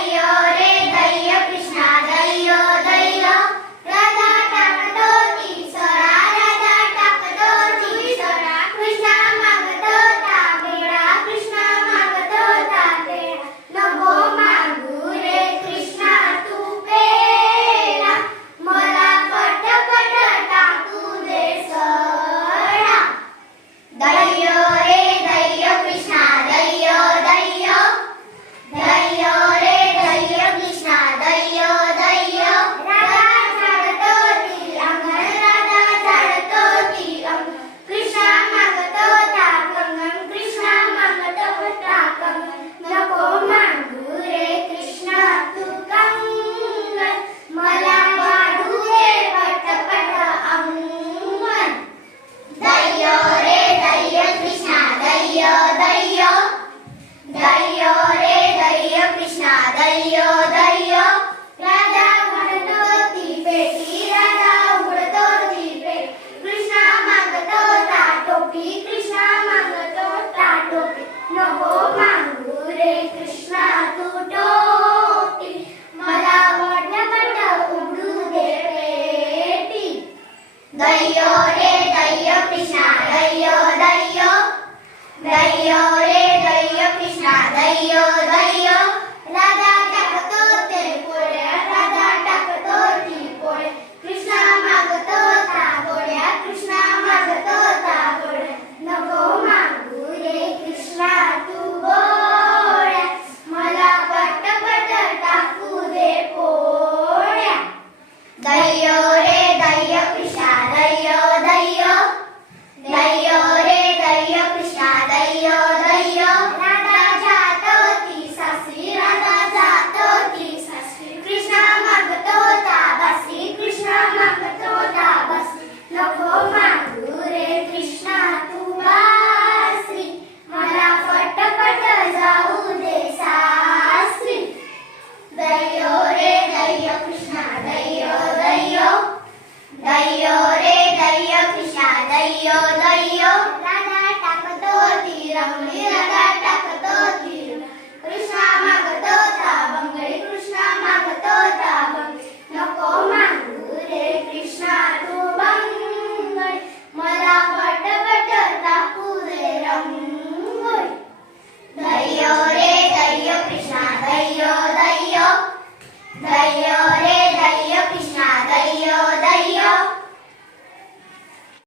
하여 दैयो रे दैयो कृष्णा दैयो दैयो राधा म्हणतो ती राधा उडतो ती पेट मागतो टाटोपी कृष्णा मागतो टाटोपी नको मागू रे कृष्णा तू टोपी। मला वाटपट उडू दे पेटी। दैयो रे दैयो कृष्णा कृष्णा दय्यो दय्यो राधा